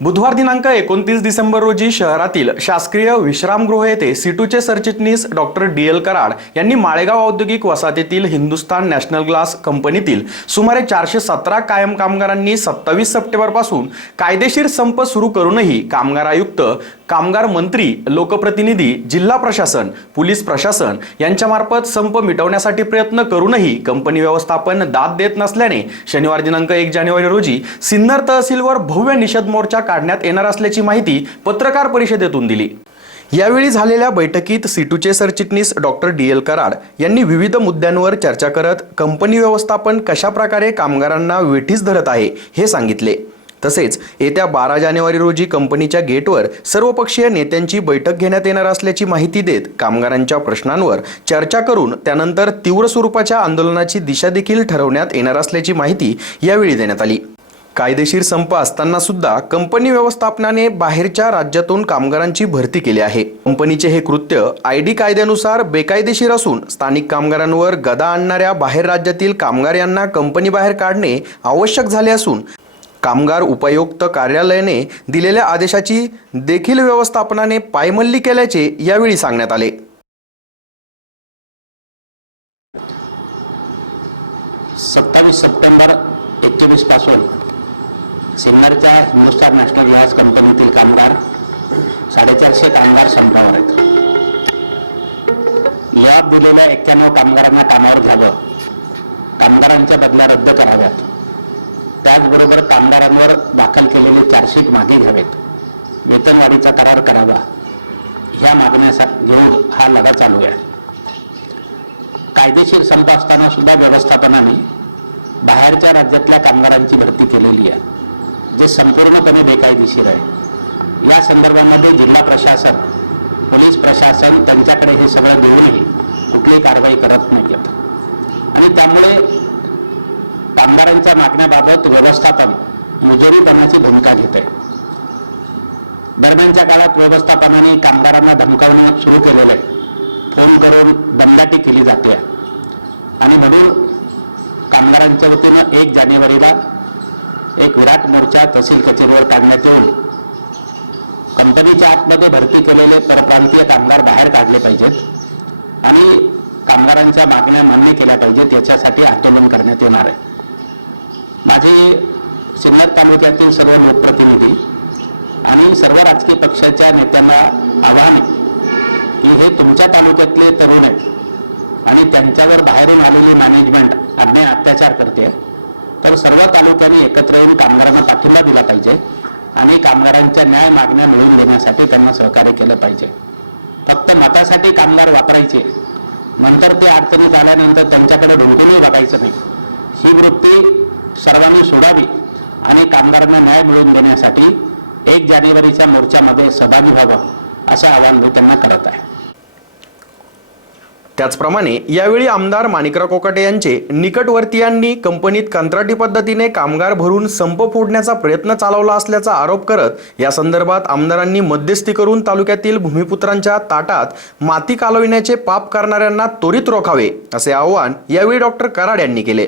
बुधवार दिनांक एकोणतीस डिसेंबर रोजी शहरातील शासकीय विश्रामगृह येथे सिटूचे सरचिटणीस डॉक्टर डी एल कराड यांनी माळेगाव औद्योगिक वसाहतीतील हिंदुस्तान नॅशनल ग्लास कंपनीतील सुमारे चारशे सतरा कायम कामगारांनी सत्तावीस सप्टेंबरपासून कायदेशीर संप सुरू करूनही कामगार आयुक्त कामगार मंत्री लोकप्रतिनिधी जिल्हा प्रशासन पोलीस प्रशासन यांच्यामार्फत संप मिटवण्यासाठी प्रयत्न करूनही कंपनी व्यवस्थापन दाद देत नसल्याने शनिवार दिनांक एक जानेवारी रोजी सिन्नर तहसीलवर भव्य निषेध मोर्चा काढण्यात येणार असल्याची माहिती पत्रकार परिषदेतून दिली. यावेळी झालेल्या बैठकीत सिटूचे सरचिटणीस डॉक्टर डी एल कराड यांनी विविध मुद्द्यांवर चर्चा करत कंपनी व्यवस्थापन कशा प्रकारे कामगारांना वेठीस धरत आहे हे सांगितले. तसेच येत्या बारा जानेवारी रोजी कंपनीच्या गेटवर सर्वपक्षीय नेत्यांची बैठक घेण्यात येणार असल्याची माहिती देत कामगारांच्या प्रश्नांवर चर्चा करून त्यानंतर तीव्र स्वरूपाच्या आंदोलनाची दिशा देखील ठरवण्यात येणार असल्याची माहिती यावेळी देण्यात आली. कायदेशीर संप असताना सुद्धा कंपनी व्यवस्थापनाने बाहेरच्या राज्यातून कामगारांची भरती केली आहे. कंपनीचे हे कृत्य आय डी कायद्यानुसार बेकायदेशीर असून स्थानिक कामगारांवर गदा आणणाऱ्या बाहेर राज्यातील कामगार यांना कंपनी बाहेर काढणे आवश्यक झाले असून कामगार उपायुक्त कार्यालयाने दिलेल्या आदेशाची देखील व्यवस्थापनाने पायमल्ली केल्याचे यावेळी सांगण्यात आले. सत्तावीस सप्टेंबर एकवीसपासून सिन्नरच्या हिंदुस्तान नॅशनल ग्लास कंपनीतील कामगार साडेचारशे कामगार संपावर आहेत. लेऑफ दिलेल्या एक्क्याण्णव कामगारांना कामावर घ्यावं. कामगारांच्या बदल्या रद्द कराव्यात. त्याचबरोबर कामगारांवर दाखल केलेले चार्जशीट मागे घ्यावेत. वेतनवाढीचा करार करावा. ह्या मागण्यासा घेऊन हा लढा चालू आहे. कायदेशीर संप असताना सुद्धा व्यवस्थापनाने बाहेरच्या राज्यातल्या कामगारांची भरती केलेली आहे. जे संपूर्णपणे बेकायदेशीर आहे. या संदर्भामध्ये जिल्हा प्रशासन पोलीस प्रशासन त्यांच्याकडे हे सगळं देऊनही कुठलीही कारवाई करत नाही आहेत आणि त्यामुळे कामगारांच्या मागण्याबाबत व्यवस्थापन मुजोरीपणाची भूमिका घेत आहे. दरम्यानच्या काळात व्यवस्थापनाने कामगारांना धमकावणं सुरू केलेलं आहे. फोन करून दमदाटी केली जाते आणि म्हणून कामगारांच्या वतीनं एक जानेवारीला एक विराट मोर्चा तहसील कचेरीवर काढण्यात येऊन कंपनीच्या आतमध्ये भरती केलेले परप्रांतीय कामगार बाहेर काढले पाहिजेत आणि कामगारांच्या मागण्या मान्य केल्या पाहिजेत याच्यासाठी आंदोलन करण्यात येणार आहे. माझे सिन्नर तालुक्यातील सर्व लोकप्रतिनिधी आणि सर्व राजकीय पक्षाच्या नेत्यांना आव्हान आहे की हे तुमच्या तालुक्यातले तरुण आहेत आणि त्यांच्यावर बाहेरून आलेली मॅनेजमेंट अन्याय अत्याचार करते तर सर्व तालुक्यांनी एकत्र येऊन कामगारांना पाठिंबा दिला पाहिजे आणि कामगारांच्या न्याय मागण्या मिळवून देण्यासाठी त्यांना सहकार्य केलं पाहिजे. फक्त मतासाठी कामगार वापरायचे नंतर ते अडचणीत आल्यानंतर त्यांच्याकडे ढुंकूनही बघायचं नाही. ही वृत्ती सर्वांनी सोडावी आणि कामगारांना न्याय मिळवून देण्यासाठी एक जानेवारीच्या मोर्चामध्ये सहभागी व्हावं असं आवाहन मी त्यांना करत आहे. त्याचप्रमाणे यावेळी आमदार माणिकराव कोकाटे यांचे निकटवर्तीयांनी कंपनीत कंत्राटी पद्धतीने कामगार भरून संप फोडण्याचा प्रयत्न चालवला असल्याचा आरोप करत या संदर्भात आमदारांनी मध्यस्थी करून तालुक्यातील भूमिपुत्रांच्या ताटात माती कालविण्याचे पाप करणाऱ्यांना त्वरित रोखावे असे आवाहन यावेळी डॉक्टर कराड यांनी केले.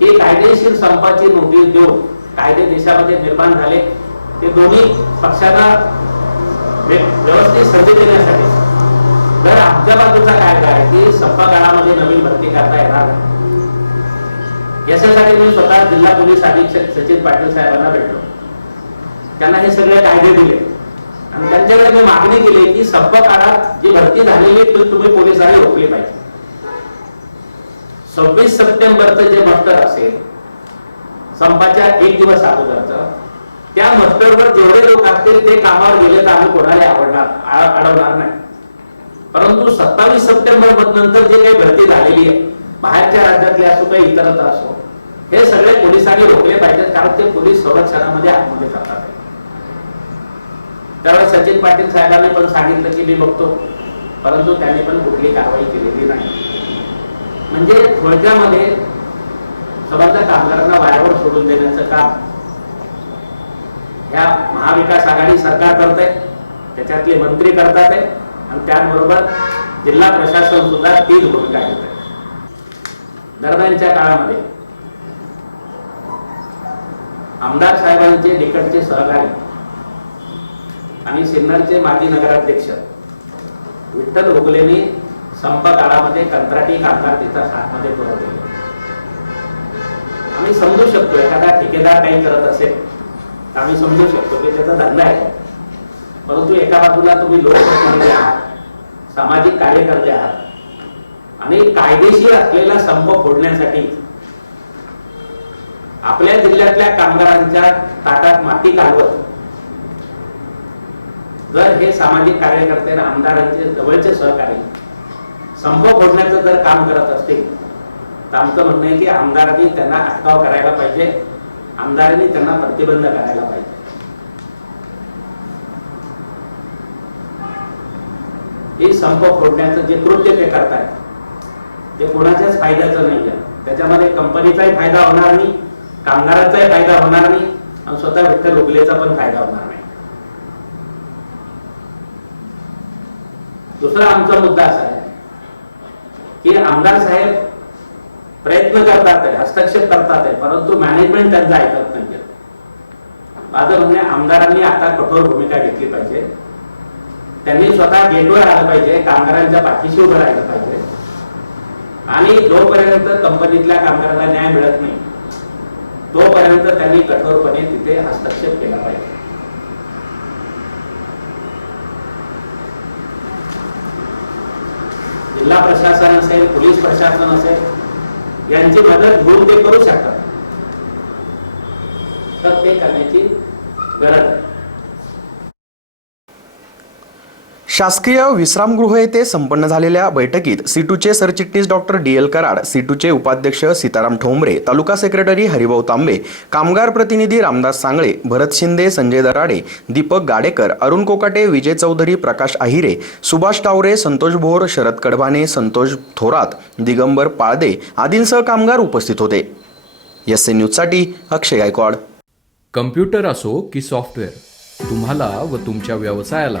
ही कायदेशीर संपाची नोटीस देऊन कायदे देशामध्ये निर्माण झाले. ते दोन्ही पक्षांना व्यवस्थित संधी देण्यासाठी जर आमच्या बाजूचा कायदा आहे की संप काळामध्ये नवीन भरती करता येणार नाही. याच्यासाठी मी स्वतः जिल्हा पोलीस अधीक्षक सचिन पाटील साहेबांना भेटलो. त्यांना हे सगळे कायदे दिले. आणि त्यांच्याकडे मी मागणी केली की संप काळात जी भरती झालेली आहे, ती तुम्ही पोलिसांनी रोखली पाहिजे. सव्वीस सप्टेंबरचं जे मस्टर असेल संपाच्या एक दिवस अगोदरचं त्या मस्टरवर जेवढे लोक असतील ते कामावर गेले तर आम्ही कोणाला आवडणार अडवणार नाही. परंतु सत्तावीस सप्टेंबर नंतर जे काही भरती झालेली आहे बाहेरच्या राज्यातले असो काही इतरत्र असो हे सगळे पोलिसांनी रोखले पाहिजेत कारण ते पोलीस संरक्षणामध्ये आतमध्ये जातात. त्यावेळेस सचिन पाटील साहेबांनी पण सांगितलं की मी बघतो परंतु त्यांनी पण कुठली कारवाई केलेली नाही. म्हणजे थोडक्यामध्ये संबंध कामगारांना वाऱ्यावर सोडून देण्याचं काम ह्या महाविकास आघाडी सरकार करते त्याच्यातले मंत्री करतात आहे. आणि त्याचबरोबर जिल्हा प्रशासन सुद्धा तीच भूमिका घेत आहे. दरम्यानच्या काळामध्ये आमदार साहेबांचे निकटचे सहकारी आणि सिन्नरचे माजी नगराध्यक्ष विठ्ठल हुगलेने संप काळामध्ये कंत्राटी कामगार तिथं साथमध्ये पुरवले आम्ही समजू शकतो एखादा ठेकेदार काही करत असेल तर आम्ही समजू शकतो की त्याचा धंदा आहे. परंतु एका बाजूला तुम्ही लोकप्रतिनिधी आहात सामाजिक कार्यकर्ते आहात आणि कायदेशीर असलेला संप फोडण्यासाठी आपल्या जिल्ह्यातल्या कामगारांच्या ताटात माती घालवत जर हे सामाजिक कार्यकर्ते आणि आमदारांचे जवळचे सहकारी संप फोडण्याचं जर काम करत असतील तर आमचं म्हणणं आहे की आमदारांनी त्यांना अटकाव करायला पाहिजे. आमदारांनी त्यांना प्रतिबंध करायला पाहिजे. हे संप फोडण्याचं जे कृत्य ते करतायत ते कोणाच्याच फायद्याचं नाही आहे त्याच्यामध्ये कंपनीचाही फायदा होणार नाही कामगारांचाही फायदा होणार नाही आणि स्वतः विठ्ठल उगलेचा पण फायदा होणार नाही. दुसरा आमचा मुद्दा असा आहे की आमदार साहेब प्रयत्न करतात आहे हस्तक्षेप करतात आहे परंतु मॅनेजमेंट त्यांचं ऐकत नाही माझं म्हणणं आहे आमदारांनी आता कठोर भूमिका घेतली पाहिजे. त्यांनी स्वतः गेटवर आलं पाहिजे कामगारांच्या पाठीशी उभं राहिलं पाहिजे. आणि जोपर्यंत कंपनीतल्या कामगारांना न्याय मिळत नाही तोपर्यंत त्यांनी कठोरपणे तिथे हस्तक्षेप केला पाहिजे. जिल्हा प्रशासन असेल पोलीस प्रशासन असेल यांची मदत घेऊन ते करू शकतात. तर ते करण्याची गरज आहे. शासकीय विश्रामगृह येथे संपन्न झालेल्या बैठकीत सीटूचे सरचिटणीस डॉक्टर डी एल कराड सीटूचे उपाध्यक्ष सीताराम ठोंबरे तालुका सेक्रेटरी हरिभाऊ तांबे कामगार प्रतिनिधी रामदास सांगळे भरत शिंदे संजय दराडे दीपक गाडेकर अरुण कोकाटे विजय चौधरी प्रकाश आहिरे सुभाष टावरे संतोष भोर शरद कडभाने संतोष थोरात दिगंबर पाळदे आदींसह कामगार उपस्थित होते. एस ए न्यूजसाठी अक्षय गायकवाड. कम्प्युटर असो की सॉफ्टवेअर तुम्हाला व तुमच्या व्यवसायाला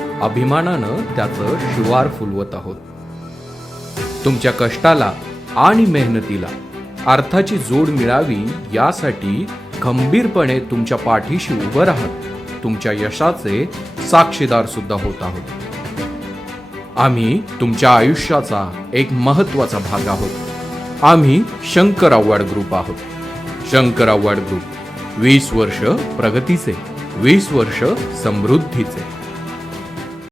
अभिमानानं त्याचं शिवार फुलवत आहोत. तुमच्या कष्टाला आणि मेहनतीला अर्थाची जोड मिळावी यासाठी खंबीरपणे तुमच्या पाठीशी उभं राहत तुमच्या यशाचे साक्षीदार सुद्धा होत आहोत. आम्ही तुमच्या आयुष्याचा एक महत्त्वाचा भाग आहोत. आम्ही शंकर आव्हाड ग्रुप आहोत. शंकर आव्हाड ग्रुप वीस वर्ष प्रगतीचे वीस वर्ष समृद्धीचे.